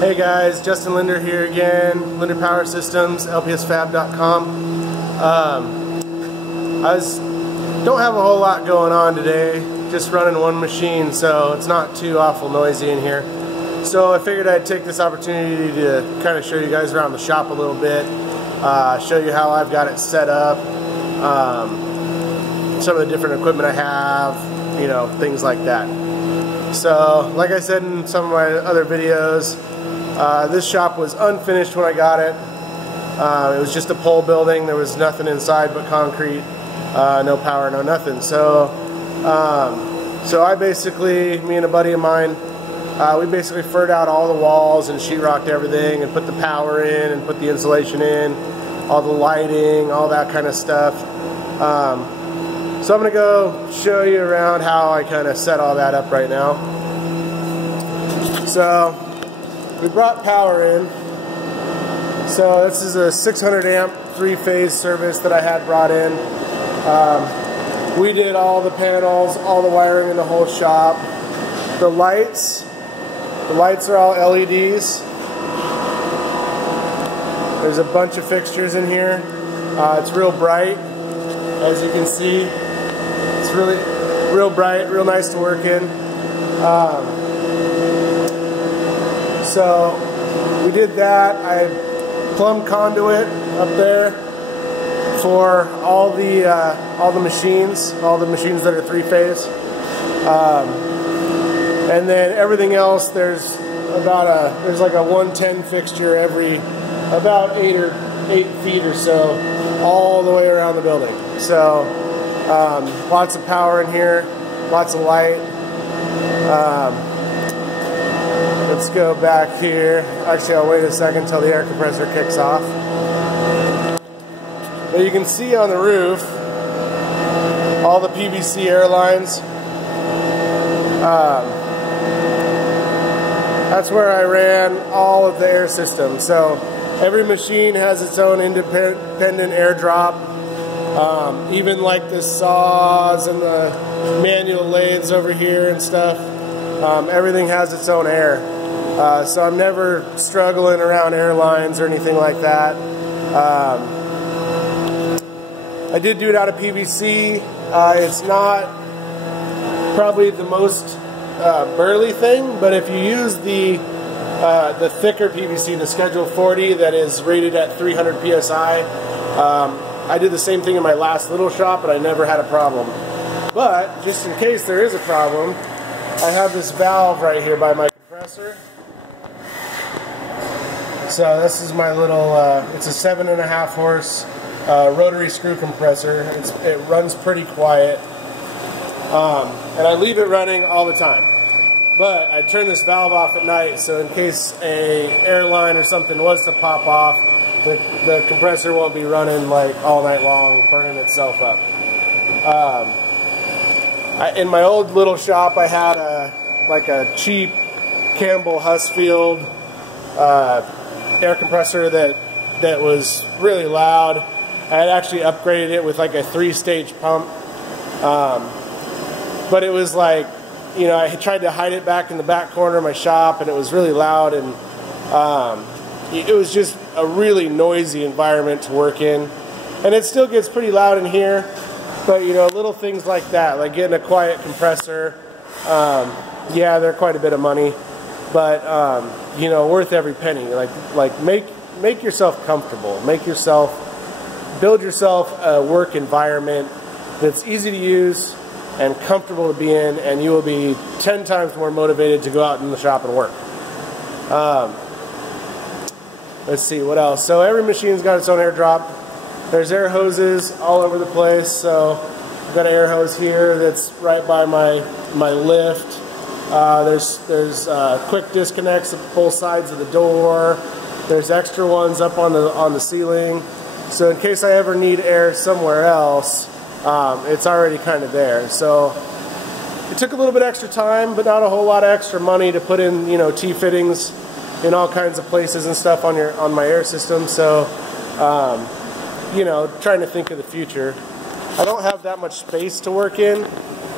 Hey guys, Justin Linder here again, Linder Power Systems, lpsfab.com. Don't have a whole lot going on today, just running one machine, so it's not too awful noisy in here. So I figured I'd take this opportunity to kind of show you guys around the shop a little bit, show you how I've got it set up, some of the different equipment I have, you know, things like that. So, like I said in some of my other videos, this shop was unfinished when I got it. It was just a pole building. There was nothing inside but concrete, no power, no nothing. So I basically, me and a buddy of mine, we basically furred out all the walls and sheetrocked everything and put the power in and put the insulation in, all the lighting, all that kind of stuff. So I'm going to go show you around how I kind of set all that up right now. So we brought power in. So this is a 600 amp 3-phase service that I had brought in. We did all the panels, all the wiring in the whole shop. The lights are all LEDs. There's a bunch of fixtures in here. It's real bright, as you can see. It's really real bright, real nice to work in. So we did that. I plumbed conduit up there for all the machines that are 3-phase, and then everything else. There's like a 110 fixture every about 8 feet or so, all the way around the building. So lots of power in here, lots of light. Let's go back here. Actually, I'll wait a second until the air compressor kicks off. But you can see on the roof all the PVC air lines. That's where I ran all of the air systems. So every machine has its own independent air drop. Even like the saws and the manual lathes over here and stuff, everything has its own air. So I'm never struggling around airlines or anything like that. I did do it out of PVC. It's not probably the most burly thing, but if you use the thicker PVC, the Schedule 40 that is rated at 300 PSI, I did the same thing in my last little shop, but I never had a problem. But just in case there is a problem, I have this valve right here by my compressor. So this is my little, it's a 7.5 horse rotary screw compressor. It runs pretty quiet, and I leave it running all the time. But I turn this valve off at night, so in case a airline or something was to pop off, the compressor won't be running like all night long, burning itself up. In my old little shop, I had like a cheap Campbell Husfield air compressor that was really loud. I had actually upgraded it with like a 3-stage pump, but it was like, you know, I tried to hide it back in the back corner of my shop, and it was really loud, and it was just a really noisy environment to work in. And it still gets pretty loud in here, but you know, little things like that, like getting a quiet compressor, yeah, they're quite a bit of money, but you know, worth every penny. Like make yourself comfortable, build yourself a work environment that's easy to use and comfortable to be in, and you will be 10 times more motivated to go out in the shop and work. Let's see, what else? So every machine's got its own air drop. There's air hoses all over the place. So I've got an air hose here that's right by my lift. There's quick disconnects at both sides of the door. There's extra ones up on the ceiling. So in case I ever need air somewhere else, it's already kind of there. So it took a little bit extra time, but not a whole lot of extra money to put in, you know, T-fittings in all kinds of places and stuff on my air system. So you know, trying to think of the future. I don't have that much space to work in.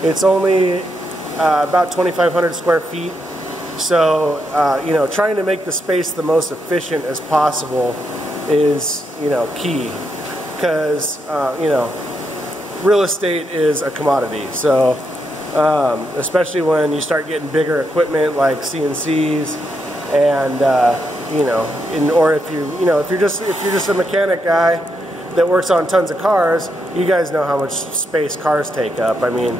It's only about 2,500 square feet. So, you know, trying to make the space the most efficient as possible is, you know, key. Because, you know, real estate is a commodity. So, especially when you start getting bigger equipment like CNCs and, you know, or if you're just a mechanic guy that works on tons of cars, you guys know how much space cars take up. I mean,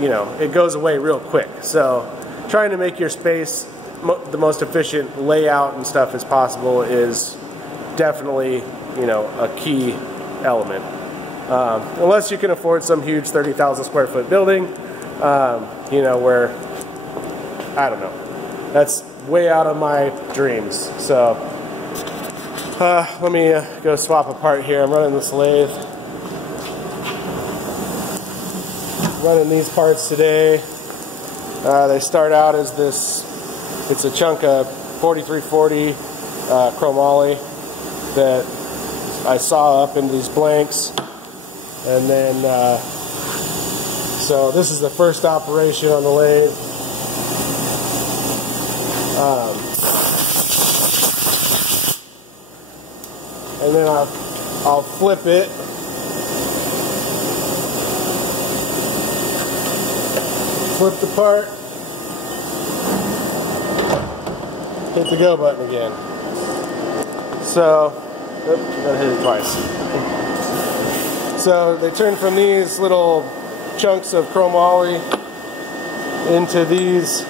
you know, it goes away real quick. So trying to make your space the most efficient layout and stuff as possible is definitely, you know, a key element. Unless you can afford some huge 30,000 square foot building, you know, where, I don't know, that's way out of my dreams. So let me go swap a part here. I'm running this lathe. Running these parts today. They start out as this, it's a chunk of 4340 chromoly that I saw up into these blanks. And then, so this is the first operation on the lathe. And then I'll flip it. Flip the part. Hit the go button again. So, oops, gotta hit it twice. So they turn from these little chunks of chromoly into these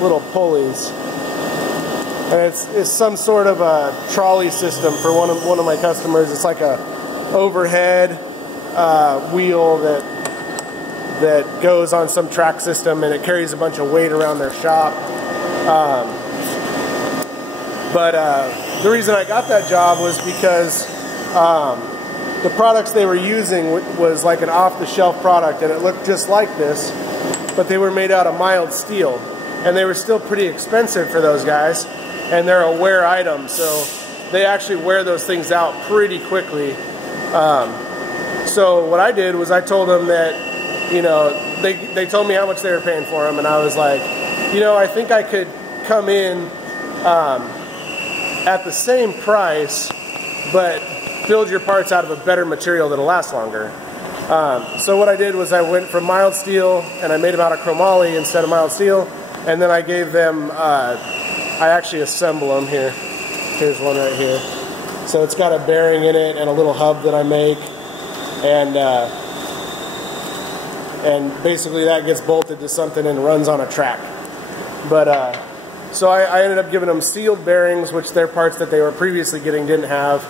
little pulleys. And it's some sort of a trolley system for one of my customers. It's like a overhead wheel that goes on some track system, and it carries a bunch of weight around their shop. But the reason I got that job was because the products they were using was like an off-the-shelf product, and it looked just like this, but they were made out of mild steel, and they were still pretty expensive for those guys. And they're a wear item, so they actually wear those things out pretty quickly. So what I did was I told them that, you know, they told me how much they were paying for them, and I was like, you know, I think I could come in at the same price, but build your parts out of a better material that'll last longer. So what I did was I went from mild steel, and I made them out of chromoly instead of mild steel, and then I gave them I actually assemble them here. Here's one right here. So it's got a bearing in it and a little hub that I make, and basically that gets bolted to something and runs on a track. But so I ended up giving them sealed bearings, which their parts that they were previously getting didn't have,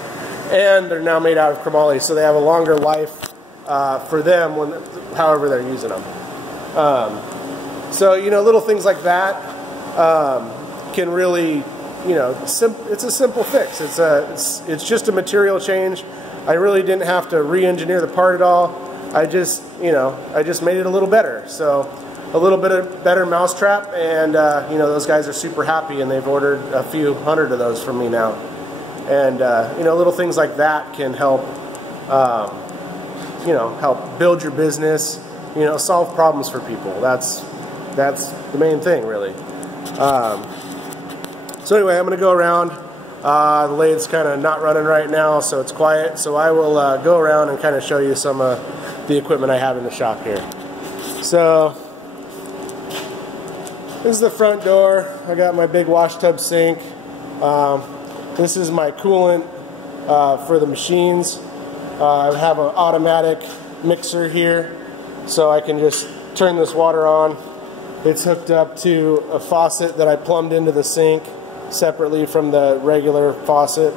and they're now made out of chromoly, so they have a longer life for them however they're using them. So, you know, little things like that can really, you know, it's a simple fix. It's just a material change. I really didn't have to re-engineer the part at all. I just, you know, I just made it a little better. So a little bit of better mousetrap, and you know, those guys are super happy, and they've ordered a few hundred of those from me now. And you know, little things like that can help, you know, help build your business. You know, solve problems for people. That's the main thing, really. So anyway, I'm going to go around. The lathe's kind of not running right now, so it's quiet. So I will go around and kind of show you some of the equipment I have in the shop here. So this is the front door. I got my big wash tub sink. This is my coolant for the machines. I have an automatic mixer here, so I can just turn this water on. It's hooked up to a faucet that I plumbed into the sink separately from the regular faucet.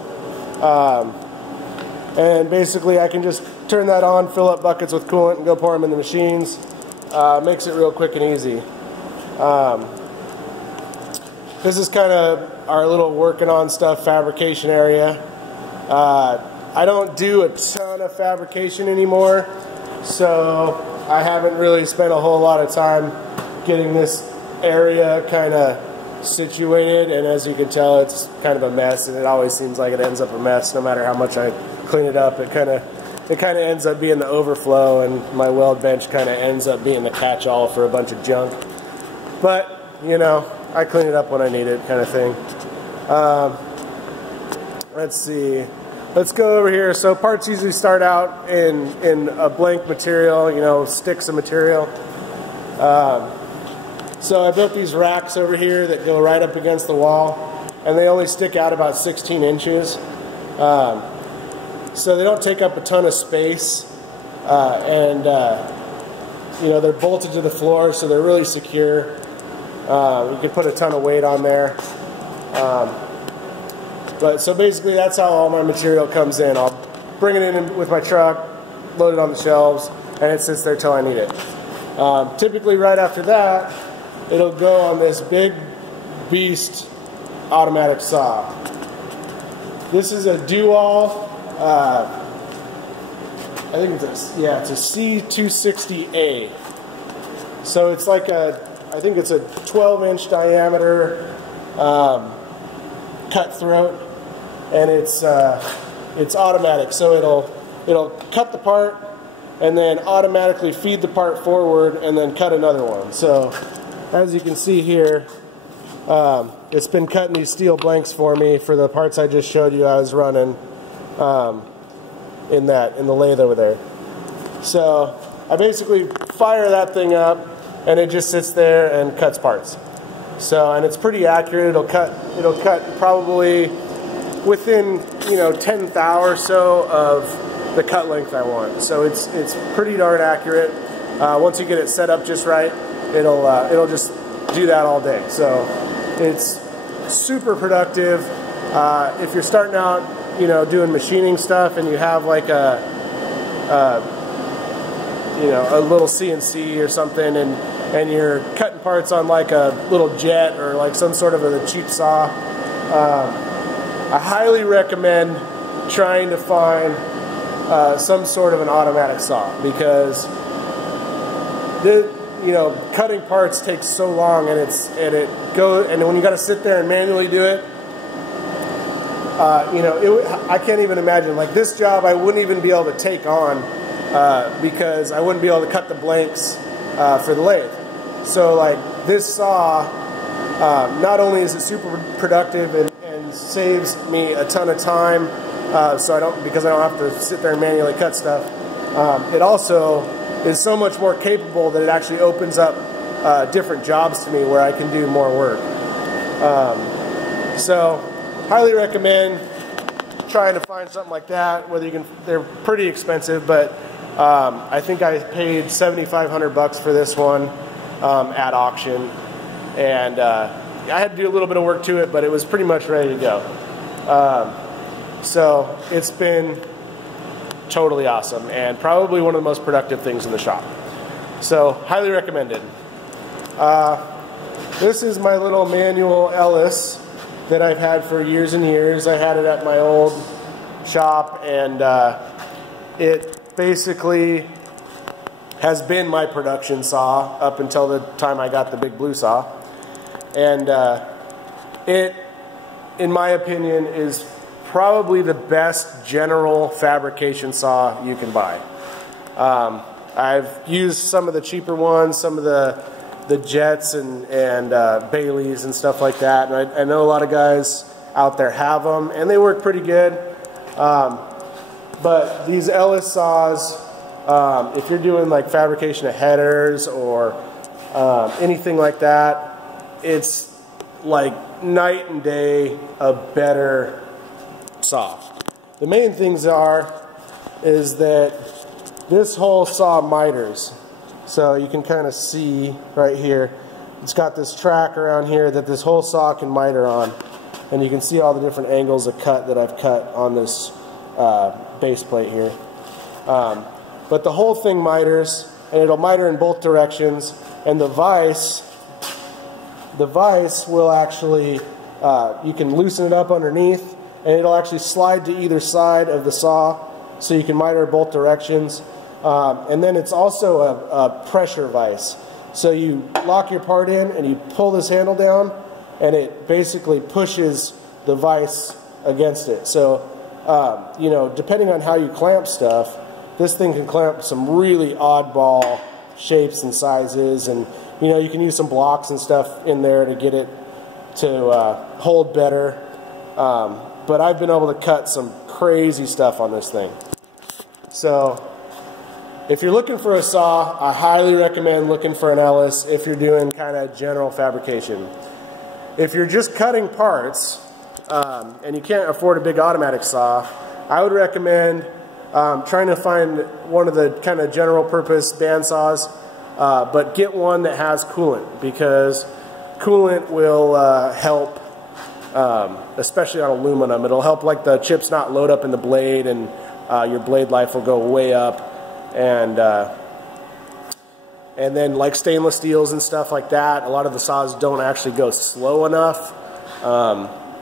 And basically I can just turn that on, fill up buckets with coolant, and go pour them in the machines. Makes it real quick and easy. This is kind of our little working on stuff fabrication area. I don't do a ton of fabrication anymore, so I haven't really spent a whole lot of time getting this area kind of situated, and as you can tell, it's kind of a mess, and it always seems like it ends up a mess no matter how much I clean it up. It kind of ends up being the overflow, and my weld bench kind of ends up being the catch-all for a bunch of junk. But, you know, I clean it up when I need it, kind of thing. Let's see. Let's go over here. So parts usually start out in a blank material, you know, sticks of material. So I built these racks over here that go right up against the wall, and they only stick out about 16 inches. So they don't take up a ton of space, and you know, they're bolted to the floor, so they're really secure. You can put a ton of weight on there. But so basically that's how all my material comes in. I'll bring it in with my truck, load it on the shelves, and it sits there till I need it. Typically right after that, it'll go on this big beast automatic saw. This is a Dual, I think it's a C260A. So it's like I think it's a 12-inch diameter cutthroat, and it's automatic. So it'll cut the part and then automatically feed the part forward and then cut another one. So as you can see here, it's been cutting these steel blanks for me for the parts I just showed you I was running in the lathe over there. So I basically fire that thing up and it just sits there and cuts parts. So, and it's pretty accurate. It'll cut probably within, you know, 1/10 or so of the cut length I want. So it's pretty darn accurate. Once you get it set up just right, it'll just do that all day. So it's super productive. If you're starting out, you know, doing machining stuff and you have like a little CNC or something, and you're cutting parts on like a little jet or like some sort of a cheap saw, I highly recommend trying to find some sort of an automatic saw, because cutting parts takes so long, and and when you got to sit there and manually do it, I can't even imagine. Like this job, I wouldn't even be able to take on because I wouldn't be able to cut the blanks for the lathe. So like this saw, not only is it super productive and saves me a ton of time, because I don't have to sit there and manually cut stuff. It also is so much more capable that it actually opens up different jobs to me where I can do more work. So highly recommend trying to find something like that. They're pretty expensive, but I think I paid $7,500 for this one at auction, and I had to do a little bit of work to it, but it was pretty much ready to go. So it's been totally awesome, and probably one of the most productive things in the shop. So highly recommended. This is my little manual Ellis that I've had for years and years. I had it at my old shop, and it basically has been my production saw up until the time I got the big blue saw. And it, in my opinion, is probably the best general fabrication saw you can buy. I've used some of the cheaper ones, some of the Jets and Baileys and stuff like that, and I know a lot of guys out there have them, and they work pretty good. But these Ellis saws, if you're doing like fabrication of headers or anything like that, it's like night and day a better saw. The main things is that this whole saw miters. So you can kind of see right here, it's got this track around here that this whole saw can miter on, and you can see all the different angles of cut that I've cut on this base plate here. But the whole thing miters, and it'll miter in both directions, and the vise will actually, you can loosen it up underneath, and it'll actually slide to either side of the saw, so you can miter both directions. And then it's also a pressure vise. So you lock your part in and you pull this handle down, and it basically pushes the vise against it. So, depending on how you clamp stuff, this thing can clamp some really oddball shapes and sizes, and you can use some blocks and stuff in there to get it hold better. But I've been able to cut some crazy stuff on this thing. So if you're looking for a saw, I highly recommend looking for an Ellis if you're doing kind of general fabrication. If you're just cutting parts and you can't afford a big automatic saw, I would recommend trying to find one of the kind of general purpose bandsaws, but get one that has coolant, because coolant will help, especially on aluminum. It'll help like the chips not load up in the blade, and your blade life will go way up. And then like stainless steels and stuff like that, a lot of the saws don't actually go slow enough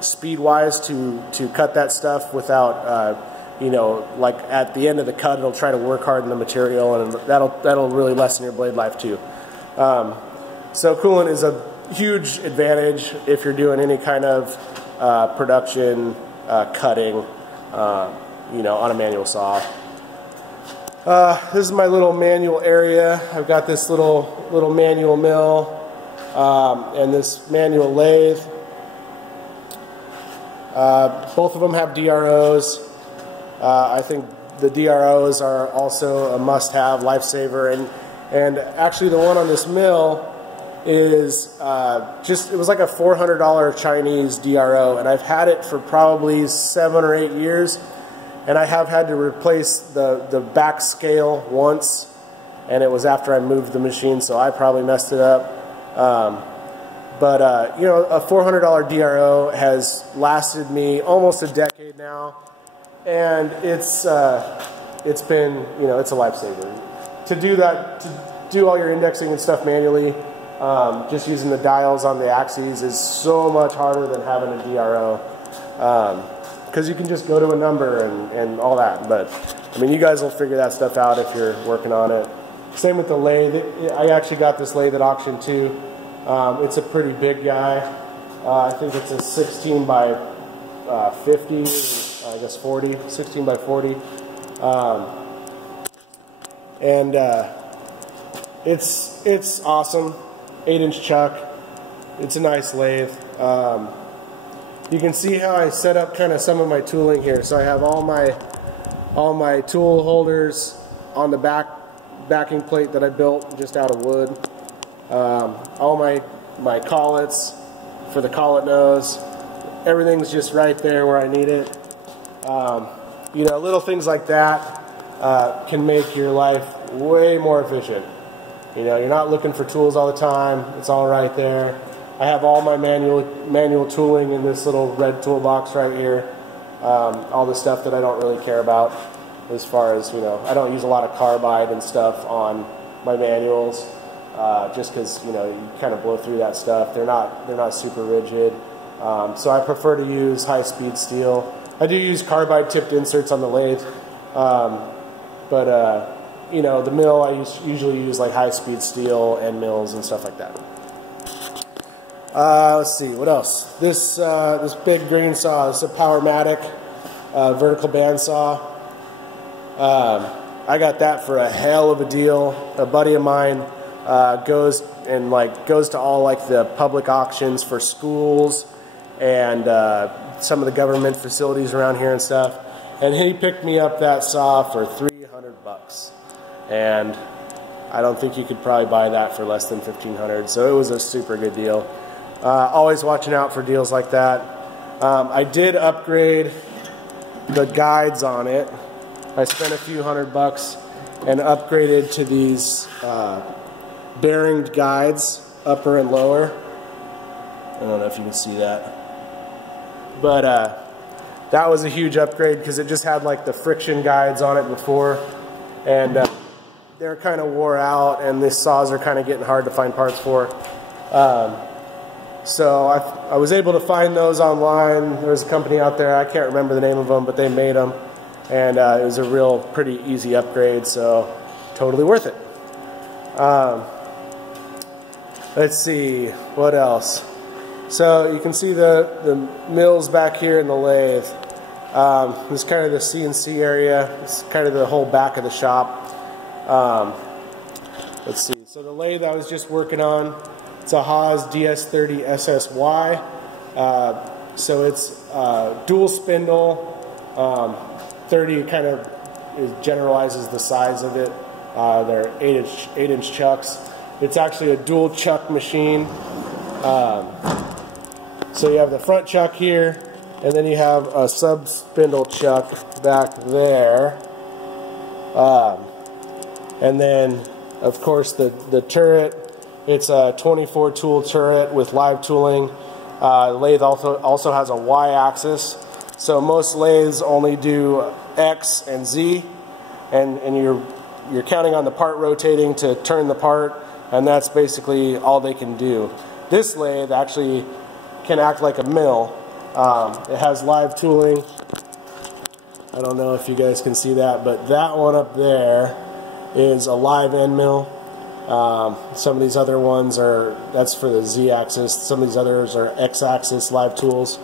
speed-wise to cut that stuff without, you know, like at the end of the cut, it'll try to work hard in the material, and that'll really lessen your blade life too. So coolant is a huge advantage if you're doing any kind of production cutting, you know, on a manual saw. This is my little manual area. I've got this little manual mill and this manual lathe. Both of them have DROs. I think the DROs are also a must-have, lifesaver, and actually the one on this mill is it was like a $400 Chinese DRO, and I've had it for probably 7 or 8 years. And I have had to replace the back scale once, and it was after I moved the machine, so I probably messed it up. You know, a $400 DRO has lasted me almost a decade now, and it's been, you know, it's a lifesaver. To do that, to do all your indexing and stuff manually, just using the dials on the axes is so much harder than having a DRO. Because you can just go to a number and all that. But, I mean, you guys will figure that stuff out if you're working on it. Same with the lathe. I actually got this lathe at auction too. It's a pretty big guy. I think it's a 16 by 50, I guess 40, 16 by 40. It's awesome. 8-inch chuck. It's a nice lathe. You can see how I set up kind of some of my tooling here. So I have all my tool holders on the backing plate that I built just out of wood. All my collets for the collet nose. Everything's just right there where I need it. You know, little things like that can make your life way more efficient. You know, you're not looking for tools all the time. It's all right there. I have all my manual tooling in this little red toolbox right here. All the stuff that I don't really care about, as far as, you know, I don't use a lot of carbide and stuff on my manuals, just because, you know, you kind of blow through that stuff. They're not super rigid, so I prefer to use high-speed steel. I do use carbide tipped inserts on the lathe, you know, the mill I usually use like high-speed steel end mills and stuff like that. Let's see, what else? This big green saw is a Powermatic vertical bandsaw. I got that for a hell of a deal. A buddy of mine goes to all like the public auctions for schools and some of the government facilities around here and stuff. And he picked me up that saw for $300, and I don't think you could probably buy that for less than $1,500. So it was a super good deal. Always watching out for deals like that. I did upgrade the guides on it. I spent a few $100 and upgraded to these bearinged guides, upper and lower. I don't know if you can see that. But that was a huge upgrade because it just had like the friction guides on it before. And they're kind of wore out, and these saws are kind of getting hard to find parts for. So I was able to find those online. There was a company out there, I can't remember the name of them, but they made them. And it was a pretty easy upgrade, so totally worth it. Let's see, what else? So you can see the mills back here in the lathe. This is kind of the CNC area. It's kind of the whole back of the shop. Let's see, so the lathe I was just working on, it's a Haas DS30 SSY. So it's dual spindle. 30 kind of generalizes the size of it. They're 8-inch chucks. It's actually a dual chuck machine. So you have the front chuck here, and then you have a sub spindle chuck back there. And then, of course, the turret. It's a 24 tool turret with live tooling. The lathe also has a Y-axis. So most lathes only do X and Z, and you're counting on the part rotating to turn the part, and that's basically all they can do. This lathe actually can act like a mill. It has live tooling. I don't know if you guys can see that, but that one up there is a live end mill. Some of these other ones that's for the Z-axis. Some of these others are X-axis live tools.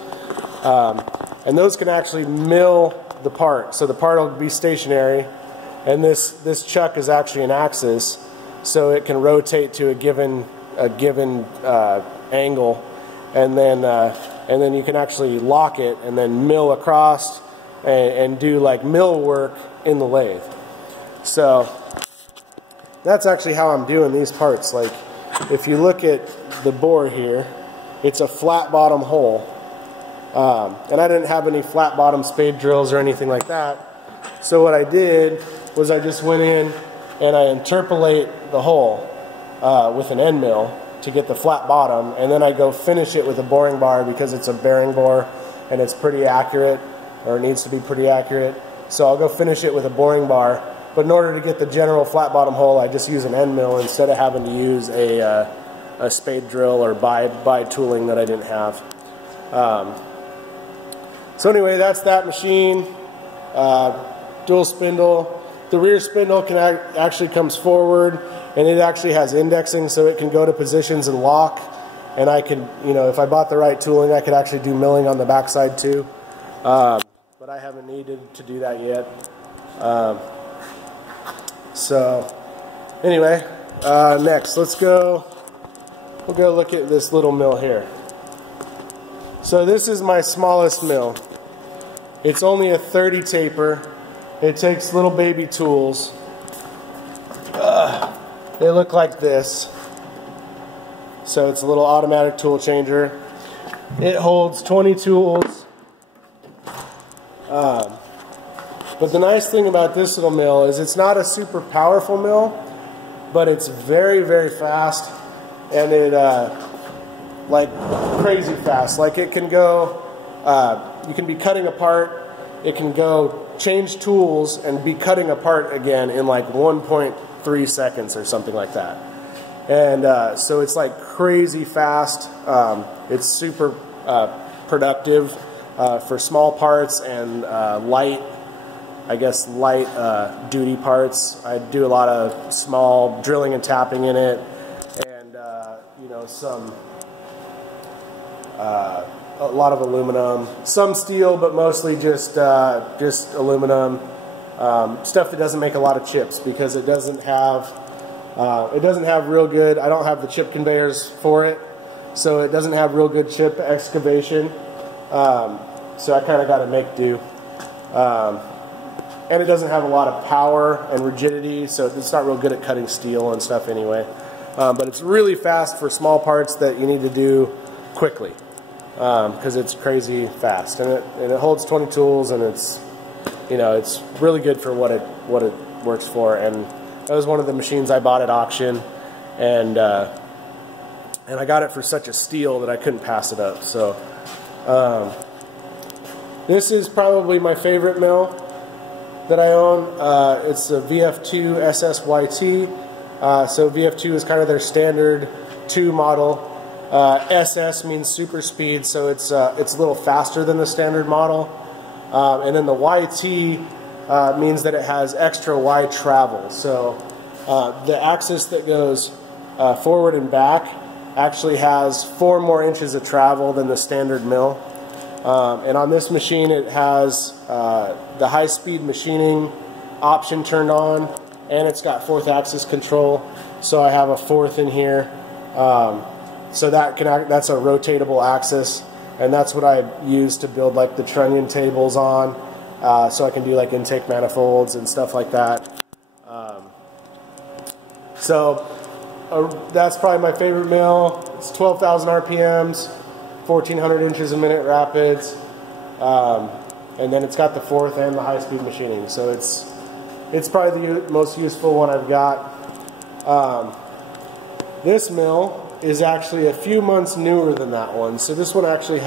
And those can actually mill the part. So the part will be stationary, and this chuck is actually an axis, so it can rotate to a given angle, and then you can actually lock it and then mill across and do like mill work in the lathe. So that's actually how I'm doing these parts. Like, if you look at the bore here, it's a flat bottom hole. And I didn't have any flat bottom spade drills or anything like that. So what I did was I just went in and I interpolate the hole with an end mill to get the flat bottom, and then I go finish it with a boring bar because it's a bearing bore and it's pretty accurate, or it needs to be pretty accurate. So I'll go finish it with a boring bar. But in order to get the general flat bottom hole, I just use an end mill instead of having to use a spade drill or buy tooling that I didn't have. So anyway, that's that machine. Dual spindle. The rear spindle actually comes forward, and it actually has indexing, so it can go to positions and lock. And I can, if I bought the right tooling, I could actually do milling on the backside too. But I haven't needed to do that yet. So anyway, next we'll go look at this little mill here. So this is my smallest mill. It's only a 30 taper. It takes little baby tools. They look like this. So it's a little automatic tool changer. It holds 20 tools. But the nice thing about this little mill is it's not a super powerful mill, but it's very, very fast, and it like crazy fast. Like it can go, you can be cutting apart, it can go change tools and be cutting apart again in like 1.3 seconds or something like that. And so it's like crazy fast. It's super productive for small parts and light duty parts. I do a lot of small drilling and tapping in it, and a lot of aluminum, some steel, but mostly just aluminum. Stuff that doesn't make a lot of chips because it doesn't have real good. I don't have the chip conveyors for it, so it doesn't have real good chip excavation. So I kind of got to make do. And it doesn't have a lot of power and rigidity, so it's not real good at cutting steel and stuff anyway. But it's really fast for small parts that you need to do quickly, because it's crazy fast, and it holds 20 tools, and it's really good for what it works for. And that was one of the machines I bought at auction, and I got it for such a steal that I couldn't pass it up. So this is probably my favorite mill that I own. It's a VF2 SSYT. So VF2 is kind of their standard 2 model. SS means super speed, so it's a little faster than the standard model. And then the YT means that it has extra Y travel. So the axis that goes forward and back actually has 4 more inches of travel than the standard mill. And on this machine it has the high-speed machining option turned on, and it's got 4th axis control, so I have a 4th in here. So that's a rotatable axis, and that's what I use to build like the trunnion tables on, so I can do like intake manifolds and stuff like that. That's probably my favorite mill. It's 12,000 RPMs, 1,400 inches a minute rapids, and then it's got the fourth and the high-speed machining. So it's probably the most useful one I've got. This mill is actually a few months newer than that one. So this one actually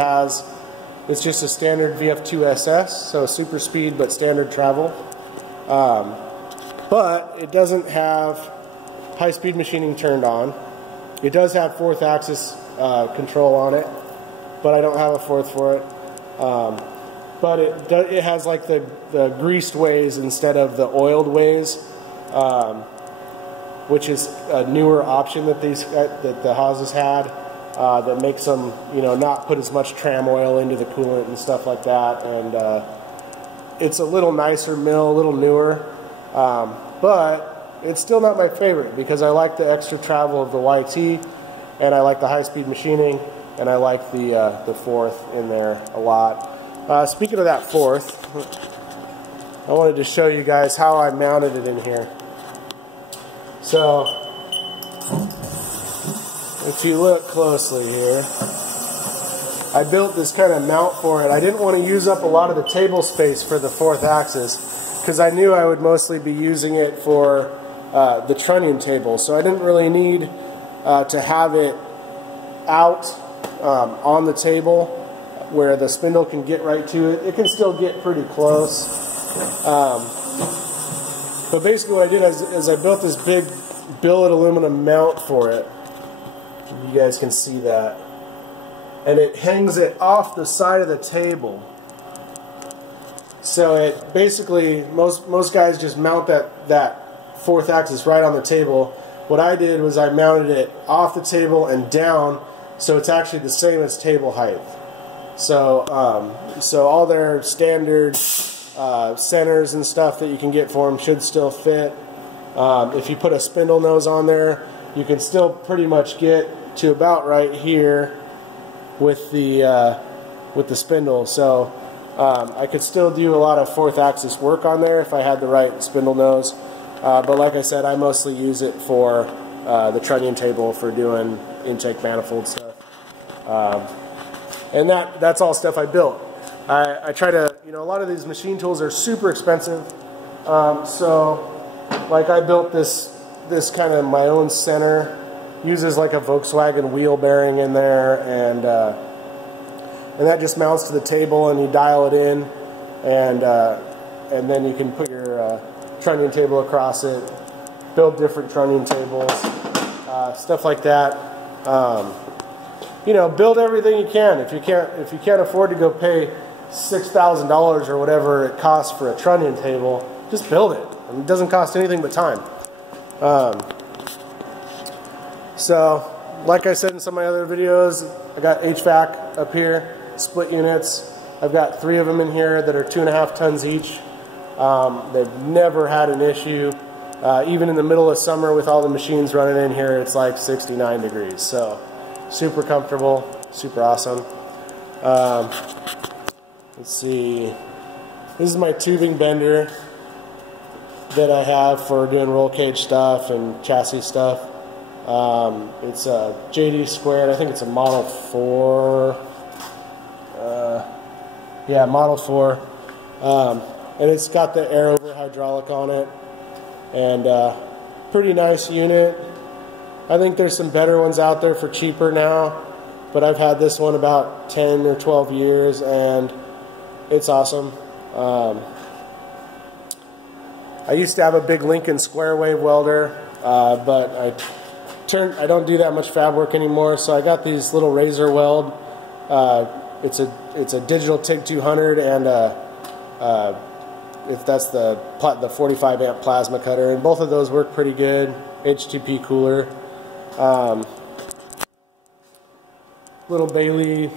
it's just a standard VF2 SS, so super speed but standard travel. But it doesn't have high-speed machining turned on. It does have fourth axis control on it, but I don't have a fourth for it. But it has like the greased ways instead of the oiled ways, which is a newer option that the Haas's had, that makes them, you know, not put as much tram oil into the coolant and stuff like that. And it's a little nicer mill, a little newer, but it's still not my favorite because I like the extra travel of the YT, and I like the high-speed machining, and I like the fourth in there a lot. Speaking of that fourth, I wanted to show you guys how I mounted it in here. So, if you look closely here, I built this kind of mount for it. I didn't want to use up a lot of the table space for the fourth axis because I knew I would mostly be using it for the trunnion table. So I didn't really need to have it out on the table where the spindle can get right to it. It can still get pretty close. But basically what I did is I built this big billet aluminum mount for it. You guys can see that. And it hangs it off the side of the table. So it basically, most guys just mount that fourth axis right on the table. What I did was I mounted it off the table and down, so it's actually the same as table height. So all their standard centers and stuff that you can get for them should still fit. If you put a spindle nose on there, you can still pretty much get to about right here with the spindle. So I could still do a lot of fourth axis work on there if I had the right spindle nose. But like I said, I mostly use it for the trunnion table for doing intake manifold stuff. And that's all stuff I built. I try to, you know, a lot of these machine tools are super expensive. So like I built this kind of my own center, uses like a Volkswagen wheel bearing in there, and that just mounts to the table, and you dial it in, and then you can put your trunnion table across it, build different trunnion tables, stuff like that. You know, build everything you can. If you can't afford to go pay $6,000 or whatever it costs for a trunnion table, just build it. I mean, it doesn't cost anything but time. So, like I said in some of my other videos, I got HVAC up here, split units. I've got 3 of them in here that are 2.5 tons each. They've never had an issue. Even in the middle of summer with all the machines running in here, it's like 69 degrees. So, super comfortable, super awesome. Let's see. This is my tubing bender that I have for doing roll cage stuff and chassis stuff. It's a JD squared. I think it's a Model 4. Yeah, Model 4. And it's got the air over hydraulic on it. And pretty nice unit. I think there's some better ones out there for cheaper now, but I've had this one about 10 or 12 years, and it's awesome. I used to have a big Lincoln square wave welder, but I don't do that much fab work anymore, so I got these little razor weld. It's a digital TIG 200, and that's the 45 amp plasma cutter, and both of those work pretty good. HTP cooler. Little Bailey